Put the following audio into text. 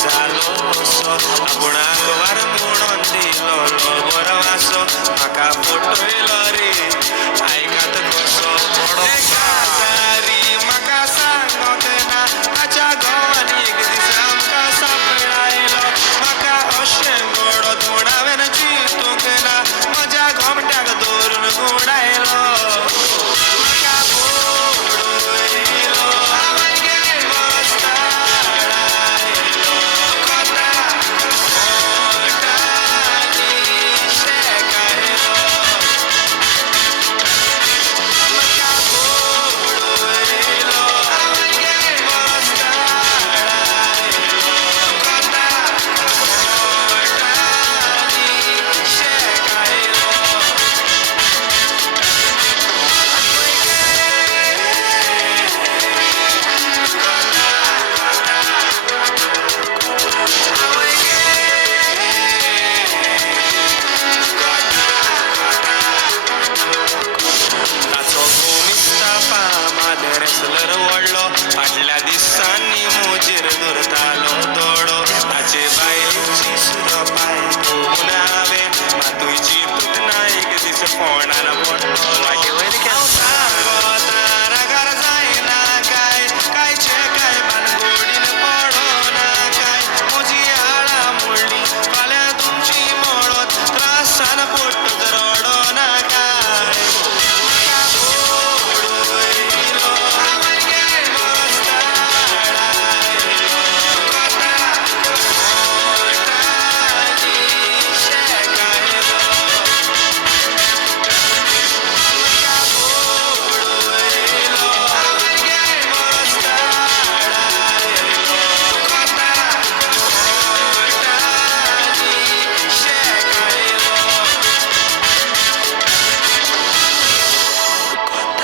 जालो सो आपुणाक वार म्हणून दिलो बरो वासो म्हाका फटयलो रे आयकात कसो बडो काजारी म्हाका सांगोक ना ताच्या घोवान एक दीस आमकां सांपळायलो म्हाका अशें घडत म्हूण हांवें चिंतूंक ना म्हज्या घोमट्याक धरून गुडायलो म्हाका पळयलो हांवें बसताडायलो कोताक मोटांनी शेकायलो म्हाका पळयलो हांवें बसताडायलो कोताक मोटांनी शेकायलो ताचो घुमिस्ता फामाद रेसलर व्हडलो फाटल्या